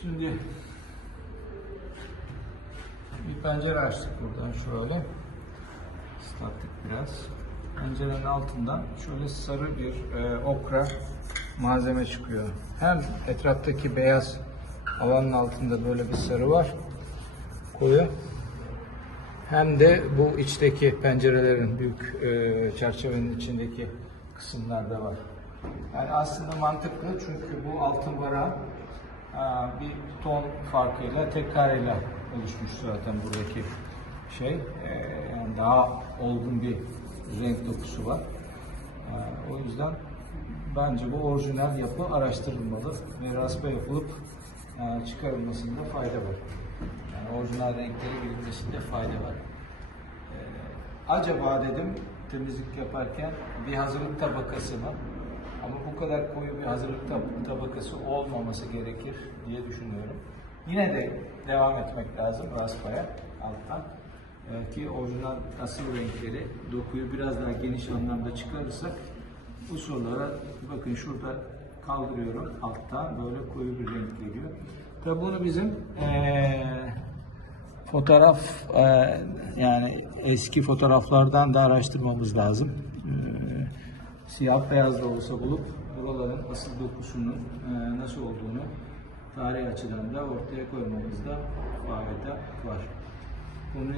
Şimdi bir pencere açtık buradan şöyle. Islattık biraz. Pencerenin altından şöyle sarı bir e, okra malzeme çıkıyor. Hem etraftaki beyaz alanın altında böyle bir sarı var. Koyu. Hem de bu içteki pencerelerin büyük e, çerçevenin içindeki kısımlarda var. Yani aslında mantıklı çünkü bu altın vara e, bir ton farkıyla tek kareyle oluşmuş zaten buradaki şey. E, yani daha olgun bir renk dokusu var. O yüzden bence bu orijinal yapı araştırılmalı ve raspa yapılıp çıkarılmasında fayda var. Yani orijinal renkleri bilinmesinde fayda var. Ee, acaba dedim temizlik yaparken bir hazırlık tabakası mı? Ama bu kadar koyu bir hazırlık tab- tabakası olmaması gerekir diye düşünüyorum. Yine de devam etmek lazım raspaya alttan. Ee, ki orijinal asıl renkleri, dokuyu biraz daha geniş anlamda çıkarırsak bu sorulara bakın şurada kaldırıyorum alttan böyle koyu bir renk geliyor. Tabi bunu bizim eee fotoğraf e, yani eski fotoğraflardan da araştırmamız lazım. Siyah beyaz da olsa bulup buraların asıl dokusunun e, nasıl olduğunu tarih açıdan da ortaya koymamızda fayda var. Bunu